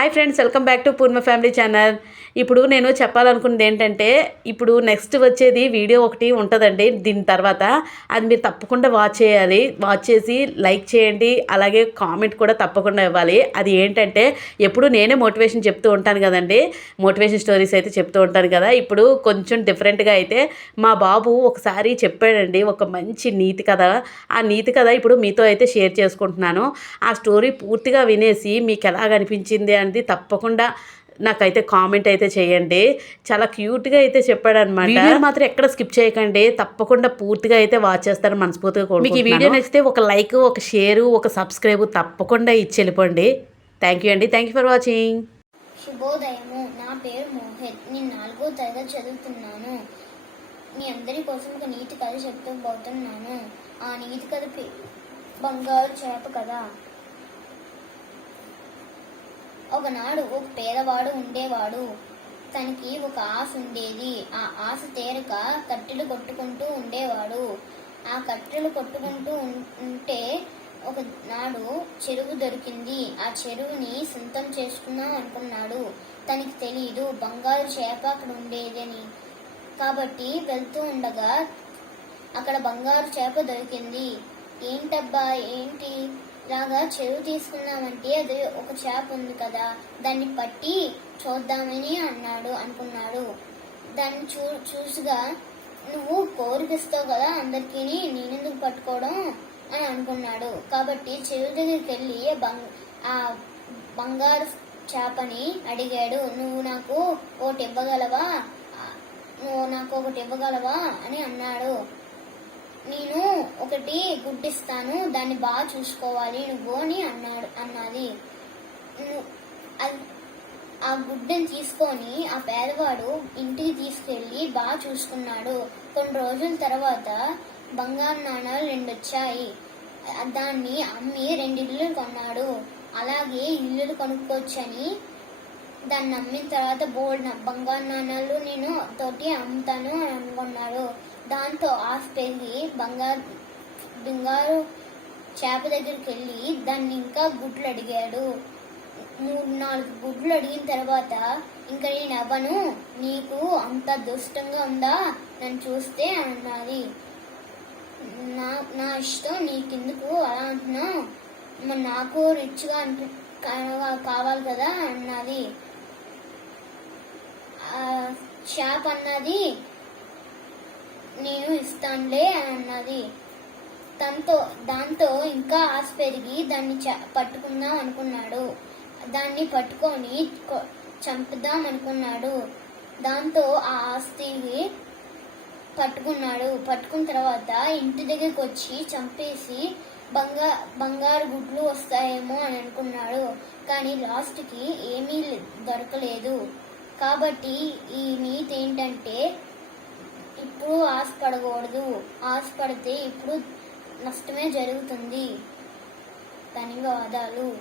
Hi friends welcome back to Purna family channel ఇప్పుడు నేను చెప్పాలనుకున్నది ఏంటంటే ఇప్పుడు నెక్స్ట్ వచ్చేది వీడియో ఒకటి ఉంటుందండి దీని తర్వాత అది మీరు తప్పకుండా వాచ్ చేయాలి. వాచ్ చేసి లైక్ చేయండి అలాగే కామెంట్ కూడా తప్పకుండా ఇవ్వాలి. అది ఏంటంటే ఎప్పుడు నేనే మోటివేషన్ చెప్తూ ఉంటాను కదండి. మోటివేషన్ స్టోరీస్ అయితే చెప్తూ ఉంటాను కదా. ఇప్పుడు కొంచెం డిఫరెంట్గా అయితే మా బాబు ఒకసారి చెప్పాడండి ఒక మంచి నీతి కథ. ఆ నీతి కథ ఇప్పుడు మీతో అయితే షేర్ చేసుకుంటున్నాను. ఆ స్టోరీ పూర్తిగా వినేసి మీకు ఎలాగ అనిపించింది అనేది తప్పకుండా నాకైతే కామెంట్ అయితే చేయండి. చాలా క్యూట్గా అయితే చెప్పాడనమాట వీడియో మాత్రం ఎక్కడ స్కిప్ చేయకండి. తప్పకుండా పూర్తిగా అయితే వాచ్ చేస్తారని మనస్ఫూర్తిగా మీకు ఈ వీడియో నచ్చితే ఒక లైక్ ఒక షేర్ ఒక సబ్స్క్రైబ్ తప్పకుండా ఇచ్చి వెళ్ళిపోండి. థ్యాంక్ యూ అండి. Thank you for watching. శుభోదయము. నా పేరు మోహిత్. నేను నాలుగో తరగతి చదువుతున్నాను. మీ అందరి కోసం ఒక నీతి కథ చెప్తూ పోతున్నాను. ఆ నీతి కథ బంగారు చేప కదా. ఒకనాడు ఒక పేదవాడు ఉండేవాడు. తనకి ఒక ఆశ ఉండేది. ఆ ఆశ తీరక కట్టెలు కొట్టుకుంటూ ఉండేవాడు. ఆ కట్టెలు కొట్టుకుంటూ ఉంటే ఒక నాడు చెరువు దొరికింది. ఆ చెరువుని సొంతం చేసుకుందాం అనుకున్నాడు. తనకి తెలియదు బంగారు చేప అక్కడ ఉండేదని. కాబట్టి వెళ్తూ ఉండగా అక్కడ బంగారు చేప దొరికింది. ఏంటబ్బా? ఏంటి? లాగా చెరువు తీసుకుందామంటే అది ఒక చేప ఉంది కదా దాన్ని పట్టి చూద్దామని అన్నాడు అనుకున్నాడు. దాన్ని చూ చూసిగా నువ్వు కోరికిస్తావు కదా అందరికీ నేనెందుకు పట్టుకోవడం? అని అనుకున్నాడు. కాబట్టి చెరువు దగ్గరికి వెళ్ళి బంగ్ ఆ బంగారు చేపని అడిగాడు. నువ్వు నాకు ఒకటి ఇవ్వగలవా? నువ్వు నాకు ఒకటి ఇవ్వగలవా? అని అన్నాడు. నేను ఒకటి గుడ్డిస్తాను దాన్ని బాగా చూసుకోవాలి నువ్వు అని అన్నాడు అన్నది. ఆ గుడ్డని తీసుకొని ఆ పేదవాడు ఇంటికి తీసుకెళ్ళి బాగా చూసుకున్నాడు. కొన్ని రోజుల తర్వాత బంగారు నాణాలు రెండు వచ్చాయి దాన్ని అమ్మి రెండు ఇల్లులు కొన్నాడు. అలాగే ఇల్లులు కొనుక్కోవచ్చని దాన్ని అమ్మిన తర్వాత బోల్డ్ బంగారు నాణాలు నేను తోటి అమ్ముతాను అని అనుకున్నాడు. దాంతో ఆశ పెరిగి బంగారు బంగారు చేప దగ్గరికి వెళ్ళి దాన్ని ఇంకా గుడ్లు అడిగాడు. మూడు నాలుగు గుడ్లు అడిగిన తర్వాత ఇంకా నేను అవ్వను నీకు అంత దుష్టంగా ఉందా? నన్ను చూస్తే అన్నది. నా నా ఇష్టం నీకెందుకు? అలా అంటున్నావు? మరి నాకు రిచ్గా అంటు కావాలి కదా అన్నది. చేప అన్నది నేను ఇస్తానులే అని అన్నది. దాంతో దాంతో ఇంకా ఆశ పెరిగి దాన్ని చ- పట్టుకుందాం అనుకున్నాడు. దాన్ని పట్టుకొని చంపుదాం అనుకున్నాడు. దాంతో ఆ ఆస్తిని పట్టుకున్నాడు. పట్టుకున్న తర్వాత ఇంటి దగ్గరికి వచ్చి చంపేసి బంగా బంగారు గుడ్లు వస్తాయేమో అని అనుకున్నాడు. కానీ లాస్ట్కి ఏమీ దొరకలేదు. కాబట్టి ఈ నీతి ఏంటంటే ఇప్పుడు ఆశపడకూడదు. ఆశపడితే ఇప్పుడు నష్టమే జరుగుతుంది. ధన్యవాదాలు.